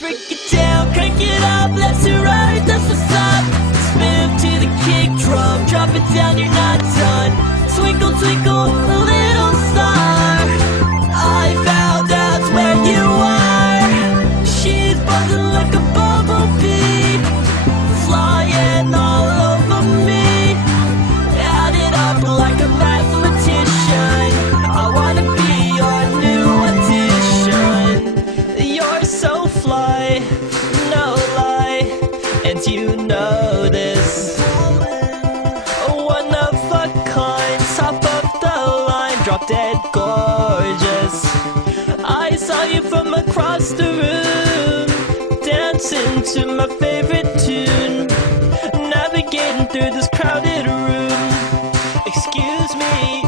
Break it down, crank it up, left to right, that's what's up. Spin to the kick drum, drop it down, you're not done. Twinkle, twinkle, little star, I found out where you are. She's buzzing like a bumblebee, flying all over me. Add it up like a mathematician, I wanna be your new addition. You're so fly, no lie, and you know this. One of a kind, top of the line, drop dead gorgeous. I saw you from across the room, dancing to my favorite tune, navigating through this crowded room. Excuse me,